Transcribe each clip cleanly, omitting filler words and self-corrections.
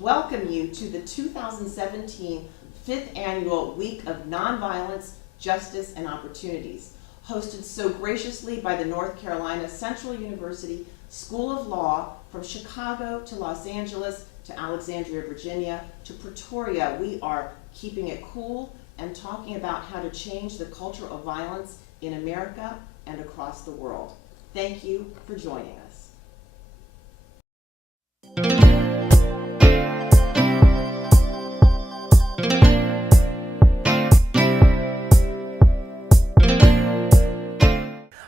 welcome you to the 2017 5th Annual Week of Nonviolence, Justice, and Opportunities, hosted so graciously by the North Carolina Central University School of Law. From Chicago to Los Angeles to Alexandria, Virginia to Pretoria, we are keeping it cool and talking about how to change the culture of violence in America and across the world. Thank you for joining us.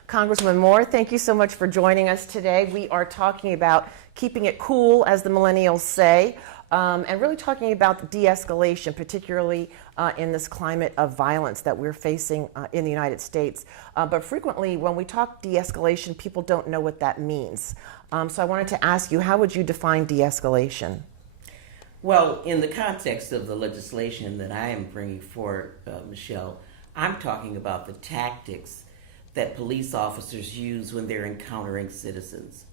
Congresswoman Moore, thank you so much for joining us today. We are talking about keeping it cool, as the millennials say, and really talking about de-escalation, particularly in this climate of violence that we're facing in the United States. But frequently, when we talk de-escalation, people don't know what that means. So I wanted to ask you, how would you define de-escalation? Well, in the context of the legislation that I am bringing forward, Michelle, I'm talking about the tactics that police officers use when they're encountering citizens.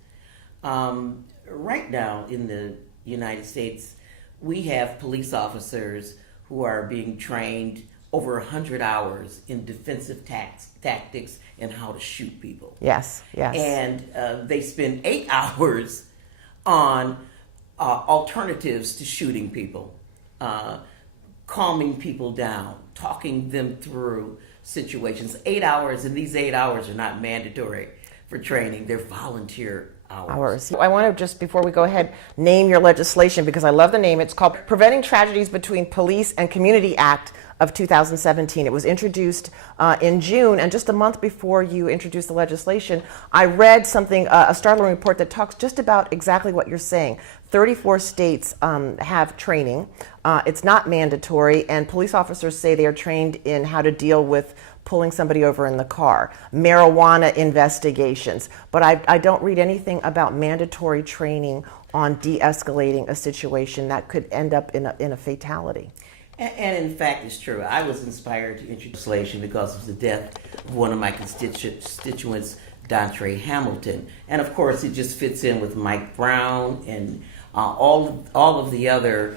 Right now in the United States, we have police officers who are being trained over 100 hours in defensive tactics and how to shoot people. Yes, yes. And they spend 8 hours on alternatives to shooting people, calming people down, talking them through situations. 8 hours, and these 8 hours are not mandatory for training. They're volunteer hours. I want to just, before we go ahead, name your legislation because I love the name. It's called Preventing Tragedies Between Police and Community Act of 2017. It was introduced in June, and just a month before you introduced the legislation, I read something, a startling report that talks just about exactly what you're saying. 34 states have training. It's not mandatory, and police officers say they are trained in how to deal with pulling somebody over in the car, marijuana investigations, but I don't read anything about mandatory training on de-escalating a situation that could end up in a fatality. And in fact, it's true. I was inspired to introduce legislation because of the death of one of my constituents, Dontre Hamilton. And of course, it just fits in with Mike Brown and all of the other,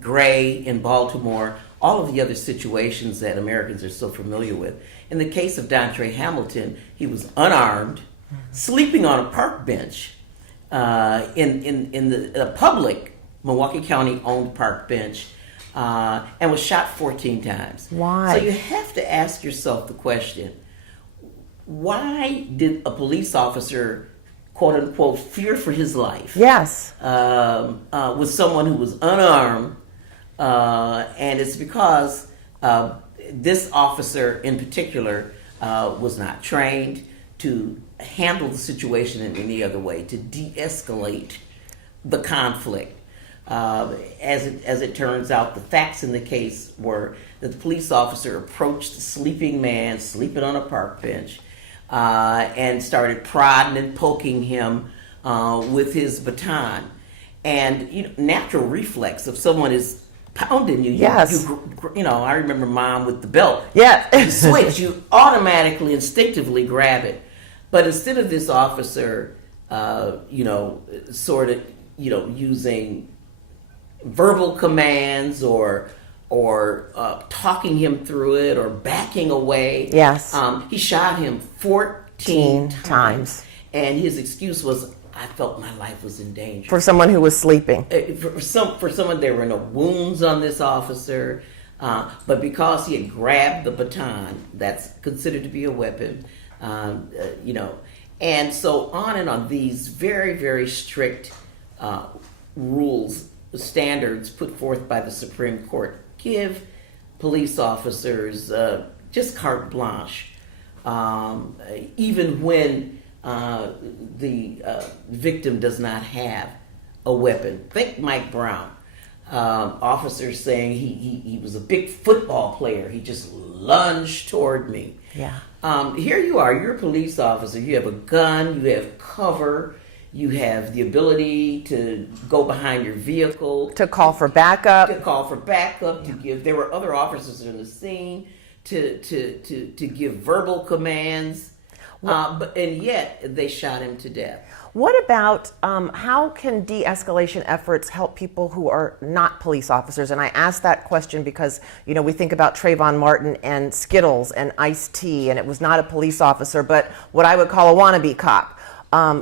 Gray in Baltimore, all of the other situations that Americans are so familiar with. In the case of Dontre Hamilton, he was unarmed, sleeping on a park bench in the public Milwaukee County-owned park bench, and was shot 14 times. Why? So you have to ask yourself the question, why did a police officer, quote unquote, fear for his life? Yes. With someone who was unarmed, and it's because this officer in particular was not trained to handle the situation in any other way, to de-escalate the conflict. As it turns out, the facts in the case were that the police officer approached the sleeping man, sleeping on a park bench, and started prodding and poking him with his baton. And natural reflex, if someone is pounding you, yes. I remember Mom with the belt. Yeah. You switch, you automatically, instinctively grab it. But instead of this officer, using verbal commands or talking him through it or backing away. Yes. He shot him 14 times. And his excuse was, I felt my life was in danger. For someone who was sleeping. For someone, there were no wounds on this officer, but because he had grabbed the baton, that's considered to be a weapon, and so on and on. These very, very strict rules, standards put forth by the Supreme Court give police officers just carte blanche, even when the victim does not have a weapon. Think Mike Brown, officer saying he was a big football player. He just lunged toward me. Yeah. Here you are, you're a police officer. You have a gun, you have cover, you have the ability to go behind your vehicle. To call for backup. To give, there were other officers in the scene to give verbal commands. and yet they shot him to death. What about how can de-escalation efforts help people who are not police officers? And I ask that question because, you know, we think about Trayvon Martin and Skittles and Ice-T, and it was not a police officer, but what I would call a wannabe cop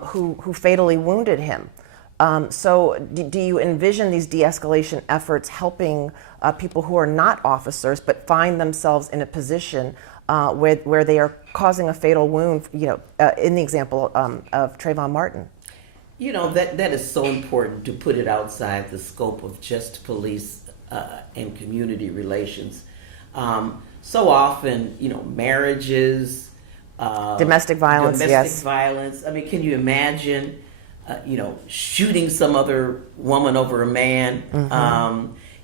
who fatally wounded him. So do you envision these de-escalation efforts helping people who are not officers but find themselves in a position where they are causing a fatal wound, you know, in the example of Trayvon Martin? You know, that is so important to put it outside the scope of just police and community relations. So often, you know, marriages, domestic violence, yes. Violence. I mean, can you imagine, you know, shooting some other woman over a man?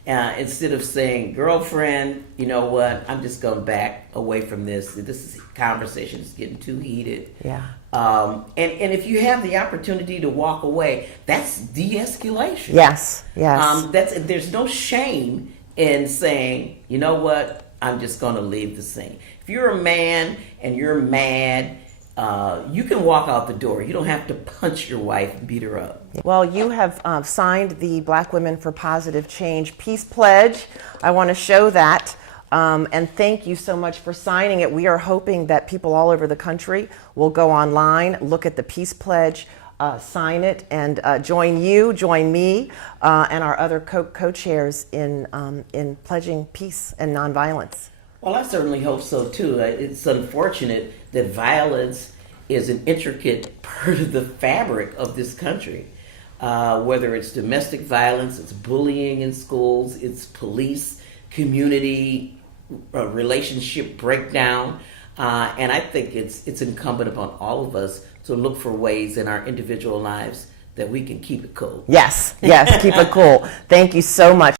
Instead of saying, girlfriend, you know what, I'm just going to back away from this. This conversation is getting too heated. Yeah. And if you have the opportunity to walk away, that's de-escalation. Yes, yes. There's no shame in saying, you know what, I'm just going to leave the scene. If you're a man and you're mad, you can walk out the door. You don't have to punch your wife and beat her up. Well, you have signed the Black Women for Positive Change Peace Pledge. I want to show that. And thank you so much for signing it. We are hoping that people all over the country will go online, look at the Peace Pledge, sign it, and join me, and our other co-chairs in pledging peace and nonviolence. Well, I certainly hope so, too. It's unfortunate that violence is an intricate part of the fabric of this country. Whether it's domestic violence, it's bullying in schools, it's police, community, relationship breakdown. And I think it's incumbent upon all of us to look for ways in our individual lives that we can keep it cool. Yes, keep it cool. Thank you so much.